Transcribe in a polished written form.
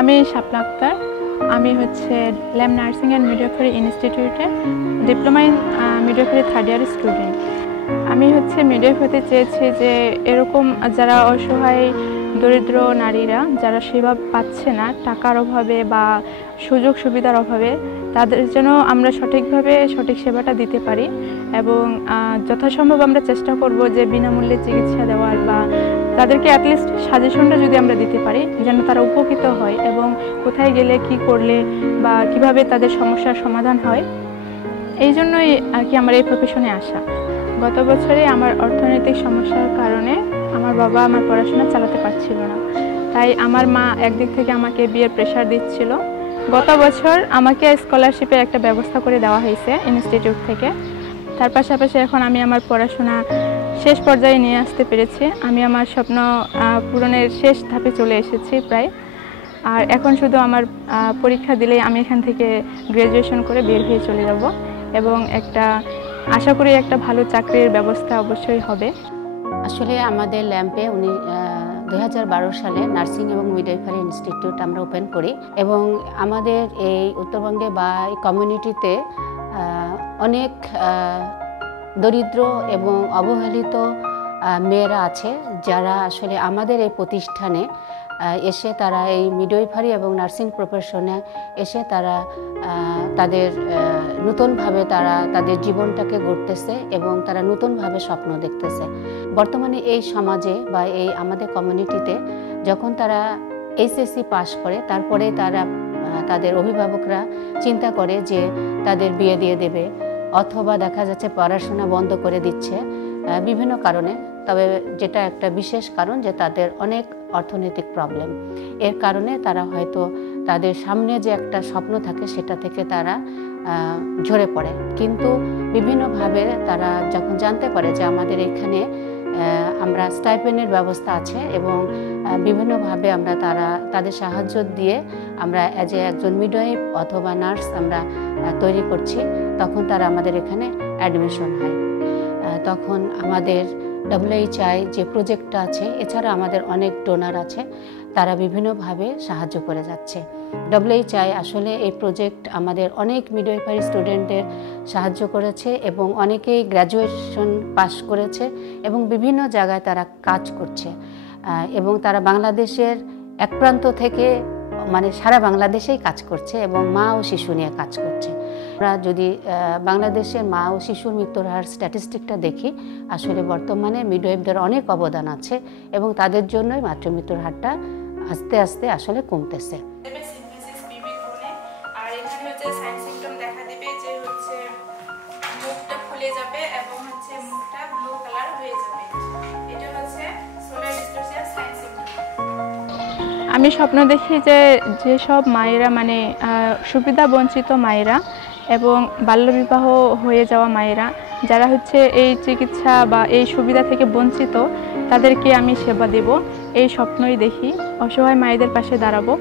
আমি শাপলা আক্তার। আমি হচ্ছে ল্যাম্প নার্সিং অ্যান্ড মিডওয়াইফারি ইনস্টিটিউটে diploma in midwifery third year student. আমি হচ্ছে মিডওয়াইফ হতে চেয়েছি যে এরকম যারা অসহায় দরিদ্র নারীরা যারা সেবা পাচ্ছে না টাকার অভাবে বা সুযোগ সুবিধার অভাবে, তাদের যেন আমরা সঠিকভাবে সঠিক সেবাটা দিতে পারি এবং যথাসম্ভব আমরা চেষ্টা করব যে বিনামূল্যে চিকিৎসা দেওয়ার বা তাদেরকে অ্যাটলিস্ট সাজেশনটা যদি আমরা দিতে পারি যেন তারা উপকৃত হয় এবং কোথায় গেলে কি করলে বা কিভাবে তাদের সমস্যার সমাধান হয়। এই জন্যই আর কি আমার এই প্রফেশনে আসা। গত বছরে আমার অর্থনৈতিক সমস্যার কারণে আমার বাবা আমার পড়াশোনা চালাতে পারছিল না, তাই আমার মা একদিক থেকে আমাকে বিয়ের প্রেশার দিচ্ছিল। গত বছর আমাকে স্কলারশিপের একটা ব্যবস্থা করে দেওয়া হয়েছে ইনস্টিটিউট থেকে। তার পাশাপাশি এখন আমি আমার পড়াশোনা শেষ পর্যায়ে নিয়ে আসতে পেরেছি। আমি আমার স্বপ্ন পূরণের শেষ ধাপে চলে এসেছি প্রায়। আর এখন শুধু আমার পরীক্ষা দিলেই আমি এখান থেকে গ্র্যাজুয়েশন করে বের হয়ে চলে যাব এবং আশা করি একটা ভালো চাকরির ব্যবস্থা অবশ্যই হবে। আসলে আমাদের ল্যাম্পে 2012 সালে নার্সিং এবং মিডওয়াইফারি ইনস্টিটিউট আমরা ওপেন করি এবং আমাদের এই উত্তরবঙ্গে বা এই কমিউনিটিতে অনেক দরিদ্র এবং অবহেলিত মেয়েরা আছে যারা আসলে আমাদের এই প্রতিষ্ঠানে এসে তারা এই মিডওয়াইফারি এবং নার্সিং প্রফেশনে এসে তারা তাদের নতুনভাবে তাদের জীবনটাকে গড়তেছে এবং তারা নতুনভাবে স্বপ্ন দেখতেছে। বর্তমানে এই সমাজে বা এই আমাদের কমিউনিটিতে যখন তারা এইচএসসি পাস করে তারপরে তাদের অভিভাবকরা চিন্তা করে যে তাদের বিয়ে দিয়ে দেবে অথবা দেখা যাচ্ছে পড়াশোনা বন্ধ করে দিচ্ছে বিভিন্ন কারণে। তবে যেটা একটা বিশেষ কারণ যে তাদের অনেক অর্থনৈতিক প্রবলেম, এর কারণে তারা হয়তো তাদের সামনে যে একটা স্বপ্ন থাকে সেটা থেকে তারা ঝরে পড়ে। কিন্তু বিভিন্নভাবে তারা যখন জানতে পারে যে আমাদের এখানে আমরা স্টাইপেন্ডের ব্যবস্থা আছে এবং বিভিন্নভাবে আমরা তাদের সাহায্য দিয়ে আমরা একজন মিডওয়াইফ অথবা নার্স আমরা তৈরি করছি, তখন তারা আমাদের এখানে অ্যাডমিশন হয়। তখন আমাদের WHI যে প্রজেক্টটা আছে, এছাড়া আমাদের অনেক ডোনার আছে, তারা বিভিন্নভাবে সাহায্য করে যাচ্ছে। WHI আসলে এই প্রজেক্ট আমাদের অনেক মিডওয়াইফারি স্টুডেন্টদের সাহায্য করেছে এবং অনেকেই গ্র্যাজুয়েশন পাস করেছে এবং বিভিন্ন জায়গায় তারা কাজ করছে এবং তারা বাংলাদেশের এক প্রান্ত থেকে সারা বাংলাদেশেই কাজ করছে এবং মা ও শিশু নিয়ে কাজ করছে। আমরা যদি বাংলাদেশের মা ও শিশুর মৃত্যুর হার স্ট্যাটিস্টিকটা দেখি, আসলে বর্তমানে মিডওয়াইফদের অনেক অবদান আছে এবং তাদের জন্যই মাতৃমৃত্যুর হারটা আস্তে আস্তে আসলে কমতেছে। আমি স্বপ্ন দেখি যে যেসব মায়েরা সুবিধা বঞ্চিত মায়েরা এবং বাল্যবিবাহ হয়ে যাওয়া মায়েরা যারা হচ্ছে এই চিকিৎসা বা এই সুবিধা থেকে বঞ্চিত, তাদেরকে আমি সেবা দেব, এই স্বপ্নই দেখি। অসহায় মায়েদের পাশে দাঁড়াবো।